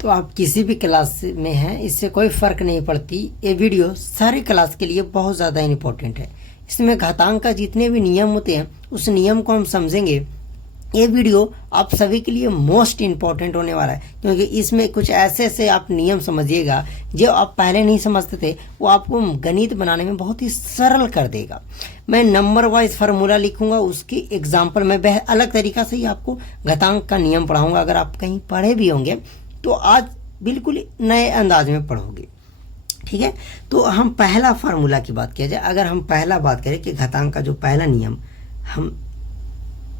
तो आप किसी भी क्लास में हैं, इससे कोई फ़र्क नहीं पड़ती। ये वीडियो सारी क्लास के लिए बहुत ज़्यादा इम्पोर्टेंट है। इसमें घातांक का जितने भी नियम होते हैं उस नियम को हम समझेंगे। ये वीडियो आप सभी के लिए मोस्ट इम्पॉर्टेंट होने वाला है, क्योंकि इसमें कुछ ऐसे ऐसे आप नियम समझिएगा जो आप पहले नहीं समझते थे, वो आपको गणित बनाने में बहुत ही सरल कर देगा। मैं नंबर वाइज फार्मूला लिखूंगा, उसकी एग्जांपल मैं अलग तरीका से ही आपको घातांक का नियम पढ़ाऊंगा। अगर आप कहीं पढ़े भी होंगे तो आज बिल्कुल नए अंदाज में पढ़ोगे, ठीक है। तो हम पहला फार्मूला की बात किया जाए, अगर हम पहला बात करें कि घातांक का जो पहला नियम हम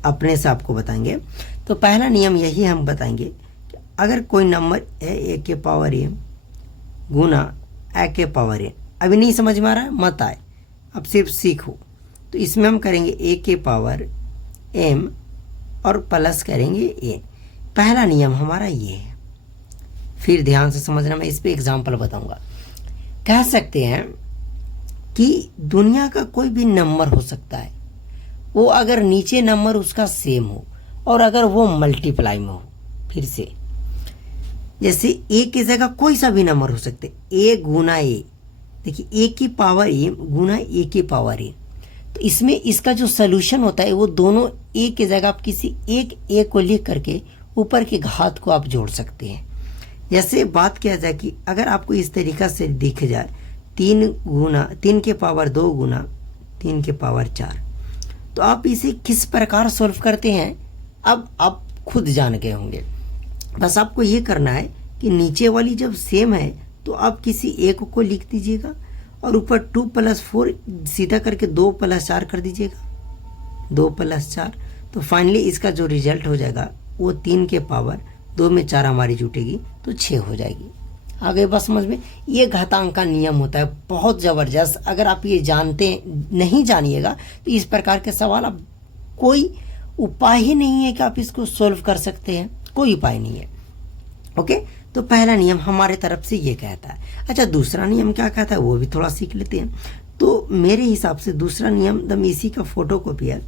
अपने से आपको बताएंगे, तो पहला नियम यही हम बताएंगे कि अगर कोई नंबर है ए के पावर m गुना ए के पावर n, अभी नहीं समझ में आ रहा है मत आए, अब सिर्फ सीखो। तो इसमें हम करेंगे ए के पावर m और प्लस करेंगे a। पहला नियम हमारा ये है। फिर ध्यान से समझना, मैं इस पे एग्जांपल बताऊंगा। कह सकते हैं कि दुनिया का कोई भी नंबर हो सकता है, वो अगर नीचे नंबर उसका सेम हो और अगर वो मल्टीप्लाई में हो, फिर से जैसे ए की जगह कोई सा भी नंबर हो सकते, ए गुना ए, देखिए ए की पावर ए गुना ए की पावर ए। तो इसमें इसका जो सोल्यूशन होता है वो दोनों ए की जगह आप किसी एक ए को लिख करके ऊपर की घात को आप जोड़ सकते हैं। जैसे बात किया जाए कि अगर आपको इस तरीका से दिख जाए 3 के पावर 2 गुना 3 के पावर 4, तो आप इसे किस प्रकार सॉल्व करते हैं अब आप खुद जान गए होंगे। बस आपको ये करना है कि नीचे वाली जब सेम है तो आप किसी एक को लिख दीजिएगा और ऊपर 2 + 4 सीधा करके 2 + 4 कर दीजिएगा, 2 + 4। तो फाइनली इसका जो रिजल्ट हो जाएगा वो 3 के पावर 2 में 4 हमारी जुटेगी तो 6 हो जाएगी। आ गई बात समझ में। ये घातांक का नियम होता है बहुत ज़बरदस्त। अगर आप ये जानते नहीं जानिएगा तो इस प्रकार के सवाल आप कोई उपाय ही नहीं है कि आप इसको सॉल्व कर सकते हैं, कोई उपाय नहीं है। ओके, तो पहला नियम हमारे तरफ से ये कहता है। अच्छा, दूसरा नियम क्या कहता है वो भी थोड़ा सीख लेते हैं। तो मेरे हिसाब से दूसरा नियम एकदम इसी का फोटो कॉपी है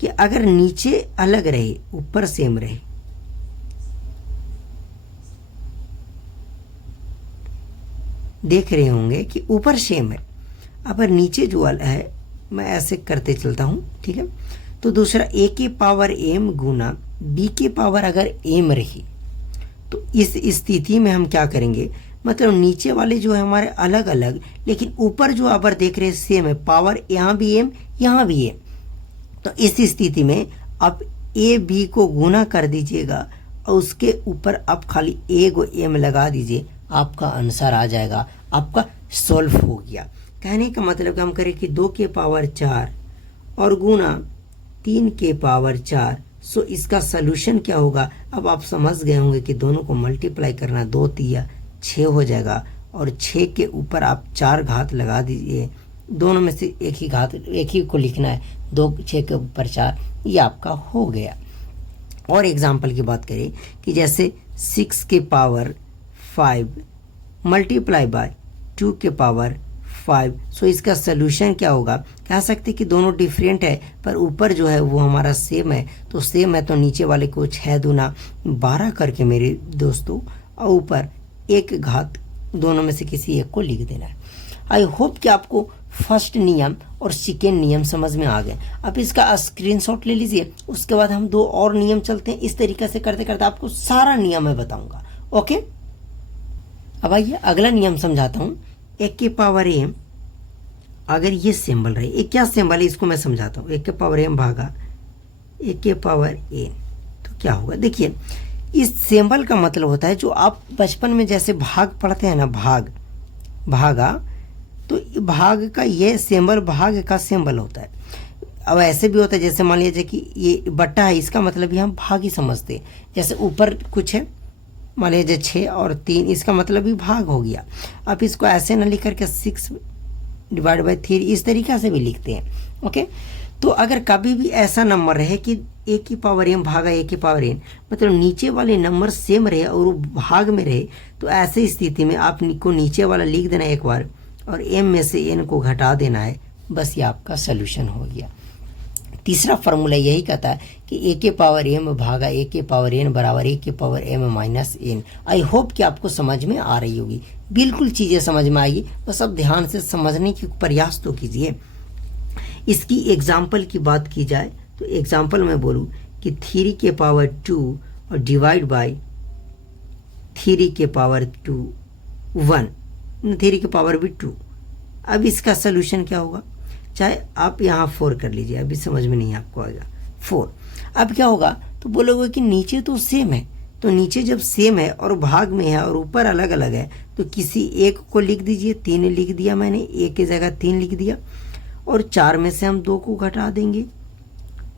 कि अगर नीचे अलग रहे ऊपर सेम रहे, देख रहे होंगे कि ऊपर सेम है, अब नीचे जो है मैं ऐसे करते चलता हूँ, ठीक है। तो दूसरा ए के पावर m गुना b के पावर अगर m रही तो इस स्थिति में हम क्या करेंगे, मतलब नीचे वाले जो है हमारे अलग अलग लेकिन ऊपर जो अगर देख रहे हैं सेम है, पावर यहाँ भी m यहाँ भी m, तो इस स्थिति में आप a b को गुना कर दीजिएगा और उसके ऊपर आप खाली a को m लगा दीजिए, आपका आंसर आ जाएगा, आपका सॉल्व हो गया। कहने का मतलब कि हम करें कि 2 के पावर 4 और गुना 3 के पावर 4, सो इसका सॉल्यूशन क्या होगा। अब आप समझ गए होंगे कि दोनों को मल्टीप्लाई करना, 2 3 6 हो जाएगा और 6 के ऊपर आप 4 घात लगा दीजिए, दोनों में से एक ही घात, एक ही को लिखना है, 2 6 के ऊपर 4, ये आपका हो गया। और एग्जाम्पल की बात करें कि जैसे 6 के पावर 5 मल्टीप्लाई बाय 2 के पावर 5, सो इसका सोल्यूशन क्या होगा। कह सकते कि दोनों डिफरेंट है पर ऊपर जो है वो हमारा सेम है, तो सेम है तो नीचे वाले को 6 दूना 12 करके मेरे दोस्तों और ऊपर एक घात दोनों में से किसी एक को लिख देना है। आई होप कि आपको फर्स्ट नियम और सेकेंड नियम समझ में आ गए। अब इसका स्क्रीनशॉट ले लीजिए, उसके बाद हम 2 और नियम चलते हैं। इस तरीके से करते करते आपको सारा नियम मैं बताऊंगा। ओके, अब आइए अगला नियम समझाता हूँ। 1 के पावर m अगर ये सिंबल रहे, एक क्या सिंबल है इसको मैं समझाता हूँ। 1 के पावर m भागा 1 के पावर n, तो क्या होगा। देखिए इस सिंबल का मतलब होता है जो आप बचपन में जैसे भाग पढ़ते हैं ना, भाग भागा, तो भाग का ये सिंबल भाग का सिंबल होता है। अब ऐसे भी होता है जैसे मान लीजिए कि ये बट्टा है, इसका मतलब ये हम भाग ही समझते हैं। जैसे ऊपर कुछ है, मान लीजिए 6 और 3, इसका मतलब भी भाग हो गया। अब इसको ऐसे ना लिख करके 6/3 इस तरीक़ा से भी लिखते हैं। ओके, तो अगर कभी भी ऐसा नंबर रहे कि a की पावर m भागा a की पावर n, मतलब नीचे वाले नंबर सेम रहे और वो भाग में रहे, तो ऐसे स्थिति में आपको नीचे वाला लिख देना एक बार और m में से n को घटा देना है, बस ये आपका सोल्यूशन हो गया। तीसरा फार्मूला यही कहता है कि कि ए के पावर m भागा ए के पावर n बराबर ए के power m minus n। I hope कि आपको समझ में आ रही होगी, बिल्कुल चीज़ें समझ में आएगी, बस अब ध्यान से समझने की प्रयास तो कीजिए। इसकी एग्जाम्पल की बात की जाए तो एग्जाम्पल मैं बोलूँ कि 3 के पावर 2 और डिवाइड बाय 3 के पावर 2 1, 3 के पावर भी 2। अब इसका सोल्यूशन क्या होगा, चाहे आप यहाँ 4 कर लीजिए, अभी समझ में नहीं आपको आएगा 4। अब क्या होगा, तो बोलोगे कि नीचे तो सेम है, तो नीचे जब सेम है और भाग में है और ऊपर अलग अलग है तो किसी एक को लिख दीजिए। 3 लिख दिया मैंने, एक की जगह 3 लिख दिया, और 4 में से हम 2 को घटा देंगे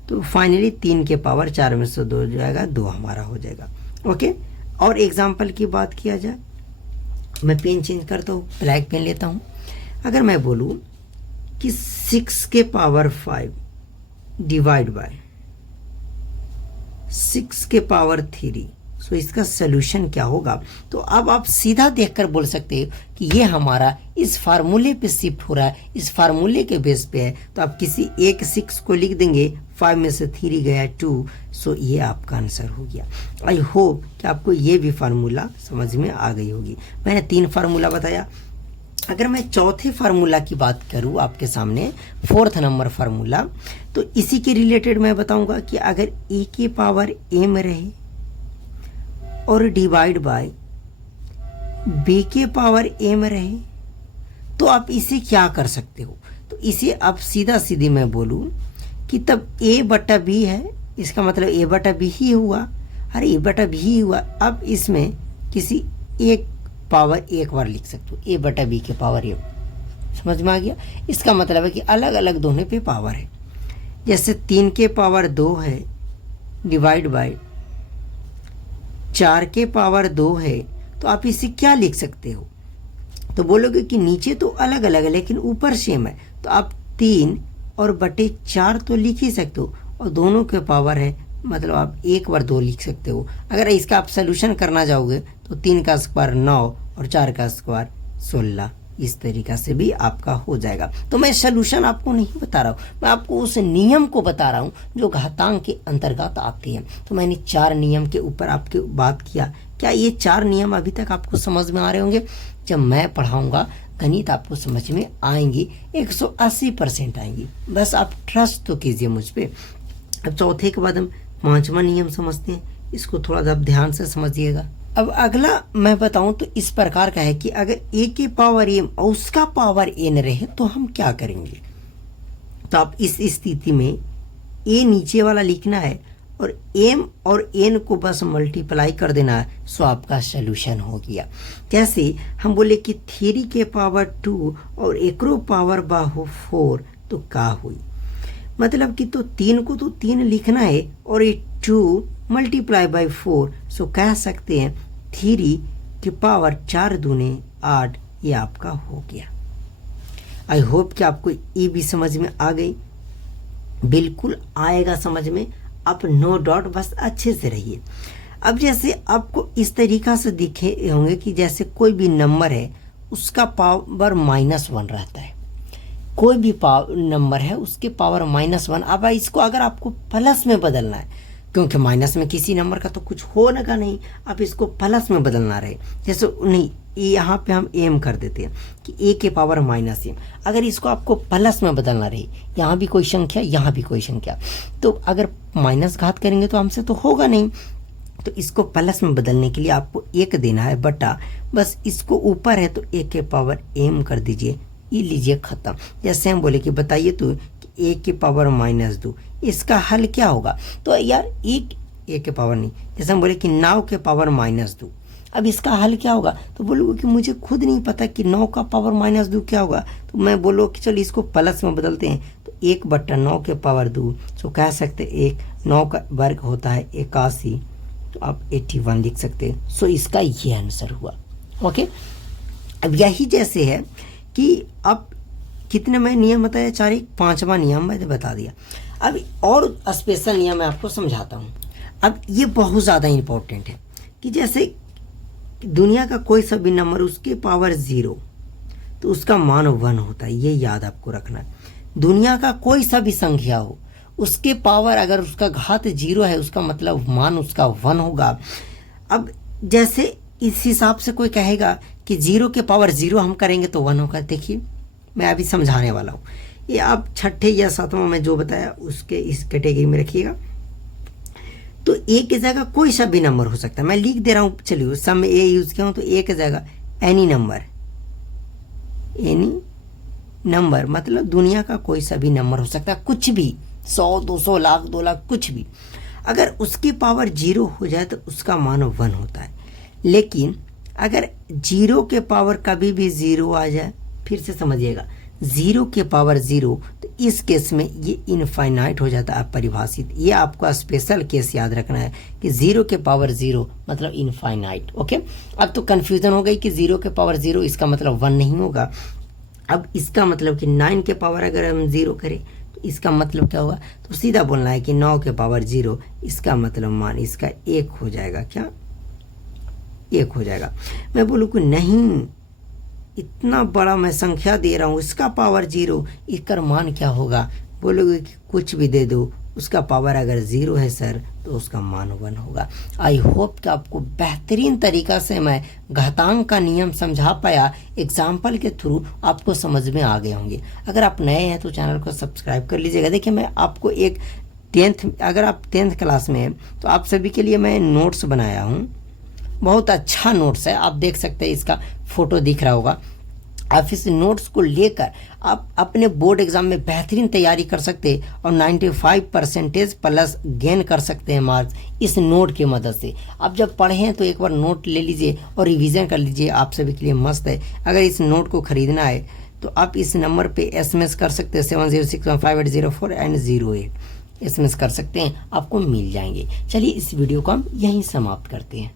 तो फाइनली 3 के पावर 4 में से 2 हो जाएगा, 2 हमारा हो जाएगा। ओके, और एग्जाम्पल की बात किया जाए, मैं पेन चेंज करता हूँ, ब्लैक पेन लेता हूँ। अगर मैं बोलूँ कि 6 के पावर 5 डिवाइड बाय 6 के पावर 3, सो इसका सोल्यूशन क्या होगा, तो अब आप सीधा देखकर बोल सकते हो कि ये हमारा इस फार्मूले पे शिफ्ट हो रहा है, इस फार्मूले के बेस पे है, तो आप किसी एक 6 को लिख देंगे, 5 में से 3 गया 2, सो ये आपका आंसर हो गया। आई होप कि आपको ये भी फार्मूला समझ में आ गई होगी। मैंने 3 फार्मूला बताया। अगर मैं चौथे फार्मूला की बात करूं आपके सामने, 4th नंबर फार्मूला, तो इसी के रिलेटेड मैं बताऊंगा कि अगर ए के पावर m रहे और डिवाइड बाय बी के पावर m रहे तो आप इसे क्या कर सकते हो, तो इसे आप सीधा सीधी मैं बोलूं कि तब a बटा b है, इसका मतलब a बटा b ही हुआ, अरे a बटा b ही हुआ। अब इसमें किसी एक पावर एक बार लिख सकते हो, a बटा b के पावर m, समझ में आ गया। इसका मतलब है कि अलग अलग दोनों पे पावर है। जैसे 3 के पावर 2 है डिवाइड बाय 4 के पावर 2 है, तो आप इसे क्या लिख सकते हो, तो बोलोगे कि नीचे तो अलग अलग है लेकिन ऊपर सेम है, तो आप 3 और बटे 4 तो लिख ही सकते हो, और दोनों के पावर है, मतलब आप 1 बार 2 लिख सकते हो। अगर इसका आप सोल्यूशन करना जाओगे तो 3 का स्क्वायर 9 और 4 का स्क्वायर 16, इस तरीका से भी आपका हो जाएगा। तो मैं सोल्यूशन आपको नहीं बता रहा हूँ, मैं आपको उस नियम को बता रहा हूँ जो घातांक के अंतर्गत आती है। तो मैंने 4 नियम के ऊपर आपके बात किया। क्या ये 4 नियम अभी तक आपको समझ में आ रहे होंगे? जब मैं पढ़ाऊँगा गणित आपको समझ में आएंगी, 180% आएंगी, बस आप ट्रस्ट तो कीजिए मुझ पर। अब चौथे के बाद हम 5वां नियम समझते हैं, इसको थोड़ा सा ध्यान से समझिएगा। अब अगला मैं बताऊं तो इस प्रकार का है कि अगर a के पावर m और उसका पावर n रहे तो हम क्या करेंगे। तो आप इस स्थिति में a नीचे वाला लिखना है और m और n को बस मल्टीप्लाई कर देना है, सो आपका सोल्यूशन हो गया। जैसे हम बोले कि 3 के पावर 2 और एकरो पावर बाहु 4, तो का हुई, मतलब कि तो 3 को तो 3 लिखना है और ये 2 मल्टीप्लाई बाई 4, सो कह सकते हैं 3 के पावर 4 दूने 8, ये आपका हो गया। आई होप कि आपको ये भी समझ में आ गई, बिल्कुल आएगा समझ में, आप नो डाउट बस अच्छे से रहिए। अब जैसे आपको इस तरीका से दिखे होंगे कि जैसे कोई भी नंबर है उसका पावर -1 रहता है, कोई भी नंबर है उसके पावर -1। अब इसको अगर आपको प्लस में बदलना है, क्योंकि माइनस में किसी नंबर का तो कुछ होगा नहीं, आप इसको प्लस में बदलना रहे, जैसे नहीं यहाँ पे हम m कर देते हैं कि a के पावर -m। अगर इसको आपको प्लस में बदलना रहे, यहाँ भी कोई संख्या यहाँ भी कोई संख्या, तो अगर माइनस घात करेंगे तो हमसे तो होगा नहीं, तो इसको प्लस में बदलने के लिए आपको 1 देना है बटा, बस इसको ऊपर है तो a के पावर m कर दीजिए, ये लीजिए खत्म। जैसे हम बोले कि बताइए तो कि a के पावर -2, इसका हल क्या होगा, तो यार a के पावर नहीं, जैसे हम बोले कि 9 के पावर -2, अब इसका हल क्या होगा, तो बोलोगे कि मुझे खुद नहीं पता कि 9 का पावर -2 क्या होगा, तो मैं बोलो कि चलो इसको प्लस में बदलते हैं, तो 1 बटा 9 के पावर 2, सो कह सकते 9 का वर्ग होता है 81, तो आप 81 लिख सकते हैं। सो इसका ये आंसर हुआ। ओके, अब यही जैसे है कि अब कितने मैं नियम बताया, 4, 5वां नियम मैंने बता दिया। अब और स्पेशल नियम मैं आपको समझाता हूँ। अब ये बहुत ज़्यादा इम्पोर्टेंट है कि जैसे दुनिया का कोई सा भी नंबर उसके पावर 0 तो उसका मान 1 होता है, ये याद आपको रखना है। दुनिया का कोई सा भी संख्या हो उसके पावर अगर उसका घात 0 है उसका मतलब मान उसका 1 होगा। अब जैसे इस हिसाब से कोई कहेगा कि 0 के पावर 0 हम करेंगे तो 1 होगा। देखिए मैं अभी समझाने वाला हूँ, ये आप छठे या सातवां में जो बताया उसके इस कैटेगरी में रखिएगा। तो ए की जगह कोई सा भी नंबर हो सकता है, मैं लिख दे रहा हूँ, चलिए सम में ए यूज किया हूँ तो ए की जगह एनी नंबर मतलब दुनिया का कोई सा भी नंबर हो सकता है, कुछ भी, 100 200 लाख 2 लाख कुछ भी। अगर उसकी पावर 0 हो जाए तो उसका मान 1 होता है। लेकिन अगर 0 के पावर कभी भी 0 आ जाए, फिर से समझिएगा, 0 के पावर 0 तो इस केस में ये इनफाइनाइट हो जाता है अपरिभाषित। ये आपको स्पेशल केस याद रखना है कि 0 के पावर 0 मतलब इनफाइनाइट। ओके, अब तो कन्फ्यूजन हो गई कि 0 के पावर 0 इसका मतलब 1 नहीं होगा। अब इसका मतलब कि 9 के पावर अगर हम 0 करें तो इसका मतलब क्या होगा, तो सीधा बोलना है कि 9 के पावर 0 इसका मतलब मान इसका 1 हो जाएगा। क्या 1 हो जाएगा। मैं बोलूँ कि नहीं, इतना बड़ा मैं संख्या दे रहा हूँ, इसका पावर 0, इसका मान क्या होगा, बोलोगे कि कुछ भी दे दो, उसका पावर अगर 0 है सर तो उसका मान 1 होगा। आई होप कि आपको बेहतरीन तरीका से मैं घातांक का नियम समझा पाया, एग्जाम्पल के थ्रू आपको समझ में आ गए होंगे। अगर आप नए हैं तो चैनल को सब्सक्राइब कर लीजिएगा। देखिए मैं आपको एक अगर आप 10th क्लास में हैं तो आप सभी के लिए मैं नोट्स बनाया हूँ, बहुत अच्छा नोट्स है, आप देख सकते हैं, इसका फोटो दिख रहा होगा। आप इस नोट्स को लेकर आप अपने बोर्ड एग्जाम में बेहतरीन तैयारी कर सकते हैं और 95% प्लस गेन कर सकते हैं मार्क्स इस नोट की मदद से। आप जब पढ़ें तो एक बार नोट ले लीजिए और रिवीजन कर लीजिए, आप सभी के लिए मस्त है। अगर इस नोट को खरीदना है तो आप इस नंबर पे SMS कर सकते हैं 70615804 एंड 08 SMS कर सकते हैं, आपको मिल जाएंगे। चलिए इस वीडियो को हम यहीं समाप्त करते हैं।